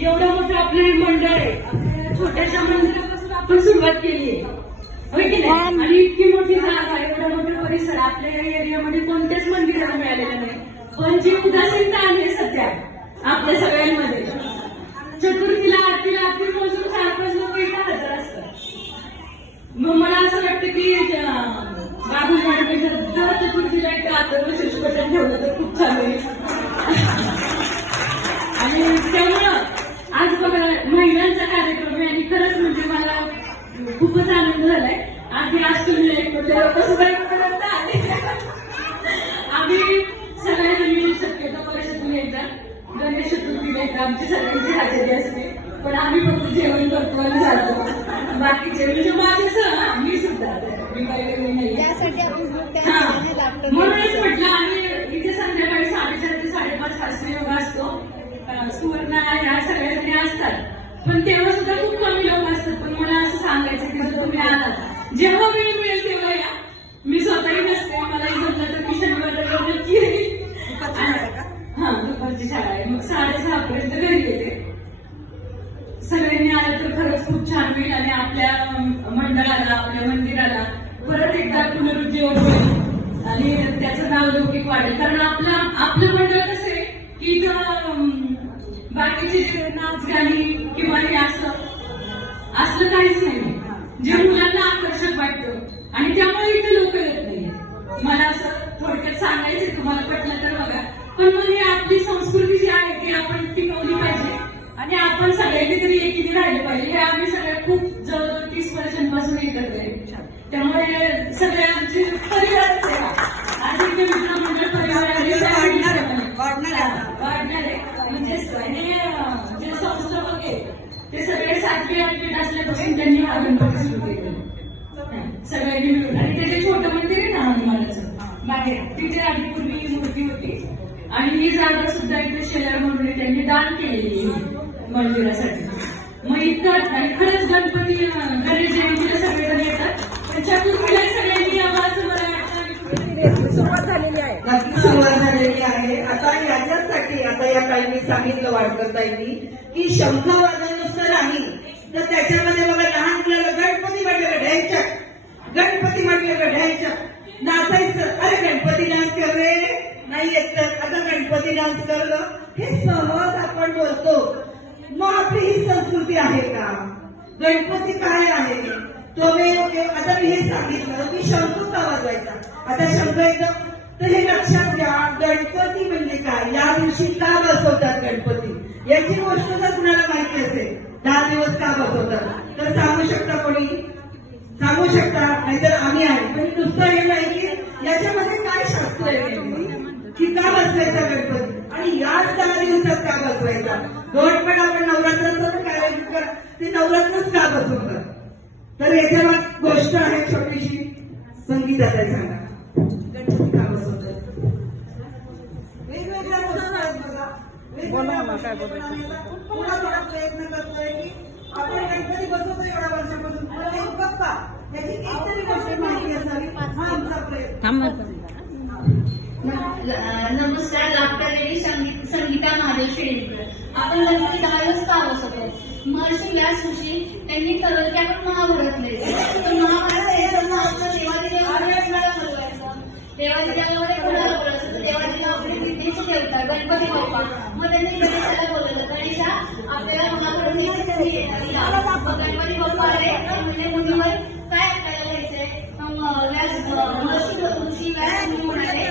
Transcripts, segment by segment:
एवढं मोठं आपलं हे मंडळ आहे, आपल्या छोट्याशा मंदिरापासून आपण सुरुवात केली आहे, होय की नाही? आणि इतकी मोठी जागा, एवढा मोठा परिसर आपल्या या एरियामध्ये कोणत्याच मंदिराला मिळालेला नाही. पण जी उदासीनता आहे सध्या आपल्या सगळ्यांमध्ये, चतुर्थीला आरतीला आरती मोजून 4-5 लोक एका हजर असतात. मग मला असं वाटतं की बाबू जर चतुर्थीला एक आदर शिष्टपटन ठेवलं तर खूप छान होईल. आणि त्यामुळं आज बघा महिलांचा कार्यक्रम आहे आणि खरंच म्हणजे मला खूपच आनंद झालाय. आधी अष्टमीला एक मोठे लोक सुद्धा एकपर्यंत आले. आम्ही सगळ्यांनी शक्यतो वर्षातून एकदा गणेश चतुर्थीला एकदा आमची सगळ्यांची हजेरी असते, पण आम्ही फक्त जेवण करतो आणि जातो. बाकीचे म्हणजे माझ्यासह मी सुद्धा मी काही वेगळी नाही. म्हणूनच म्हटलं आम्ही इथे संध्याकाळी 4:30 ते 5:30 वाजता योगा असतो. सुवर्ण ह्या सगळ्या जणी असतात, पण तेव्हा सुद्धा खूप कमी लोक असतात. पण मला असं सांगायचं की जर तुम्ही आलात जेव्हा वेळ मिळेल तेव्हा या. मी स्वतःही नसते, मलाही जमलं तर मी शनिवारला नक्की येईल. हा, दुपारची शाळा आहे, मग 6:30 पर्यंत घरी येते. सगळ्यांनी आलं तर खरंच खूप छान होईल आणि आपल्या मंडळाला आपल्या मंदिराला परत एकदा पुनरुज्जीवन होईल आणि त्याचं नाव लौकिक वाढेल. कारण आपलं मंडळ कसं आहे की इथं बाकीचे जे नाच गाणी किंवा हे असलं काहीच नाही जे मुलांना आकर्षक वाटतं आणि त्यामुळे इथे लोक येत नाही. मला असं थोडक्यात सांगायचं, तुम्हाला पटलं तर बघा. पण मग ही आपली संस्कृती जी आहे ती आपण टिकवली पाहिजे आणि आपण सगळ्यांनी तरी एकीने राहिले पाहिजे. हे आम्ही सगळ्या खूप जवळजवळ 30 वर्षांपासून एकत्र आहे. त्यामुळे सगळ्या आमची परिवार सेवा आणि मित्रमंडळ परिवार वाढणार आहे. म्हणजे जे संस्थापक आहे ते सगळे 7वी-8वी असल्यापासून त्यांनी हा गणपती सुरू केलेला सगळ्यांनी मिळून. आणि त्याचे छोटं मंदिर आहे ना हनुमानाचं बाहेर, तिथे आधी पूर्वी मूर्ती होती आणि ही जागा सुद्धा इथे शेलार मंडळी त्यांनी दान केलेली मंदिरासाठी. मग इतकं आणि खरंच गणपती गणेश जयंतीला सगळेजण येतात, पण चतुर्थीला सगळ्यांनी यावं असं मला वाटतं. सुरुवात झालेली आहे, नक्की सुरुवात झालेली आहे. आता याच्यासाठी आता या ताईंनी सांगितलं वाटकर ताईंनी की शंख वाजवणं नुसतं नाही तर त्याच्यामध्ये बघा लहान मुलाला गणपती म्हटलं का ढ्यायच्या, गणपती म्हटलं का ढ्यायच्या, नाचायचं. अरे गणपती डान्स कर रे, नाही येत तर आता गणपती डान्स करलं, हे सहज आपण बोलतो. मग आपली ही संस्कृती आहे का? गणपती काय आहे? आता मी हे सांगितलं की शंख का वाजवायचा. आता शंख एकदम तर हे लक्षात घ्या, गणपती म्हणजे काय, या दिवशी का बसवतात गणपती याची गोष्ट जर कुणाला माहिती असेल 10 दिवस का बसवतात तर सांगू शकता कोणी? सांगू शकता? नाहीतर आम्ही आहे. पण नुसतं हे नाही की याच्यामध्ये काय शास्त्र आहे की का बसवायचा गणपती आणि याच 10 दिवसात का बसवायचा. दोन पण आपण नवरात्राचं काय ते नवरात्रच का बसवतात तर याच्या गोष्ट आहे छोटीशी. संगीता ताई सांगा गणपती का बसवतात. वेगवेगळ्या गोष्टी आहेत बघा, वेगवेगळ्या थोडा प्रयत्न करतोय की आपण गणपती बसवतो एवढ्या वर्षापासून बघता याची काहीतरी गोष्ट माहिती असावी. हा आमचा प्रयत्न. नमस्कार, लाभकर्त्री संगीता महादेव शेळीकर. आपण गणपती 10 दिवस का बसवतो? महर्षी व्यास ऋषी त्यांनी ठरवलं की आपण महाभारतले तर महाभारत देवाच्या देवामध्ये कोणाला बोलायचं, देवाच्या देवाकडे विद्येचं देवता गणपती बाप्पा. मग त्यांनी गणेशाला बोलवलं, गणेशा आपल्याला महाभारत गणपती बाप्पा आले म्हणजे मुलीवर काय आपल्याला घ्यायचंय. ऋषी व्यास म्हणाले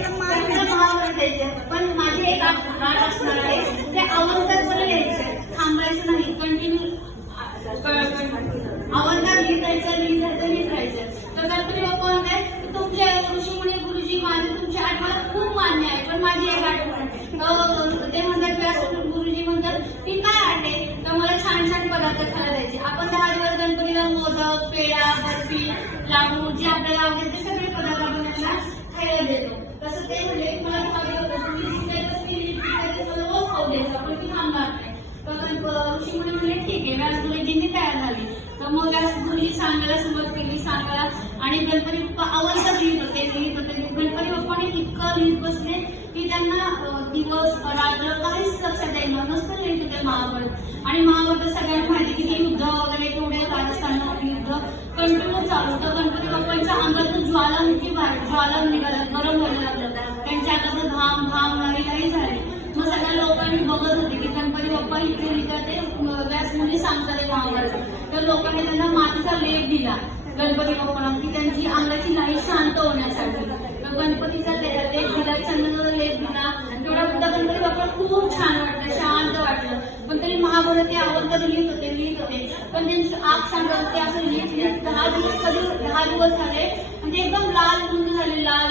महाभारत द्यायचे, पण माझे एक राज असणार आहे ते अवंतर मला घ्यायचे, थांबायचं नाही, कंटिन्यू अवंतर लिहित राहायचं. तर गणपती बाप्पा म्हणताय तुमचे ऋषीमुनी गुरुजी माझे तुमची आठ मला खूप मान्य आहे, पण माझी एक आठवण ते म्हणतात व्यास गुरुजी म्हणतात की काय आटे तर मला छान छान पदार्थ खायला द्यायचे. आपण 10 दिवस गणपतीला मोदक, पेढा, बर्फी, लाडू जे आपल्याला आवडेल ते सगळे पदार्थ आपण त्यांना खायला देतो. तसं ते म्हणजे मला खावे होतं तुम्ही रोज खाऊ द्यायचं, पण ती थांबणार नाही. तर ऋषी मुनी म्हणले ठीक आहे, व्यास गुरुजींनी तयार झाली. तर मग व्यास गुरुजी सांगायला सुरुवात केली, सांगायला. आणि गणपती बाप्पा आवडतं लिहित होते. गणपती बाप्पाने इतकं लिहित बसले की त्यांना दिवस रात्र काहीच लक्षात येईना, नुसतं लिहित होते महाभारत. आणि महाभारत सगळ्यांना माहिती की ते युद्ध वगैरे केवढे राजस्थानात युद्ध कंटिन्यू चालू होतं. गणपती बाप्पांच्या अंगातून ज्वालामुखी ज्वाला निघाला, गरम व्हायला लागलं, त्यांच्या हाताचं घाम नाही झाले. मग सगळ्या लोकांनी बघत होते की गणपती बाप्पा इकडे लिहितात ते व्यास मुनी सांगतात महाभारत. तर लोकांनी त्यांना मातीचा लेप दिला गणपती बाप्पाला की त्यांची अंगाची लाही शांत होण्यासाठी. तर गणपतीचा लेप दिला, चंदनाचा लेप दिला. तेवढा सुद्धा गणपती बाप्पा खूप छान वाटलं, शांत वाटलं. पण तरी महाभारत ते आवडतं लिहित होते. पण त्यांची आग शांत होते. असं लिहित 10 दिवस झाले म्हणजे एकदम लाल गुंज झाले, लाल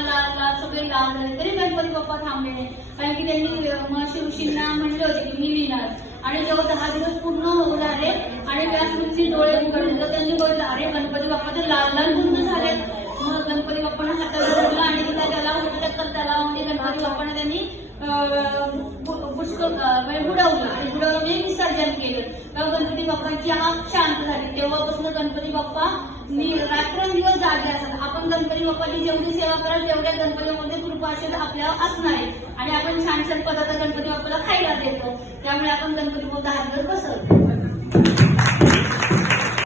सगळे लाल झाले. तरी गणपती बाप्पा थांबले नाही, कारण की त्यांनी महर्षी ऋषींना म्हणले होते की मी लिहिणार. आणि जेव्हा 10 दिवस पूर्ण होऊ झाले आणि व्यासमुनीचे डोळे उघडले तर त्यांनी बोलले अरे गणपती बाप्पा ते लाल गुंज झाले. मग गणपती बाप्पाने हाताला धरला आणि त्याला म्हणजे गणपती बाप्पाने त्यांनी बुडवलं आणि बुडवलं विसर्जन केलं. तेव्हा गणपती बाप्पांची आग शांत झाली. तेव्हापासून गणपती बाप्पा रात्रंदिवस जागे असतात. आपण गणपती बाप्पाची जेवढी सेवा कराल तेवढ्या गणपती बाप्पाची कृपा असेल आपल्याला असणार आहे. आणि आपण छान छान पदार्थ गणपती बाप्पाला खायला देतो. त्यामुळे आपण गणपती बाप्पा 10 दिवस बसवतो.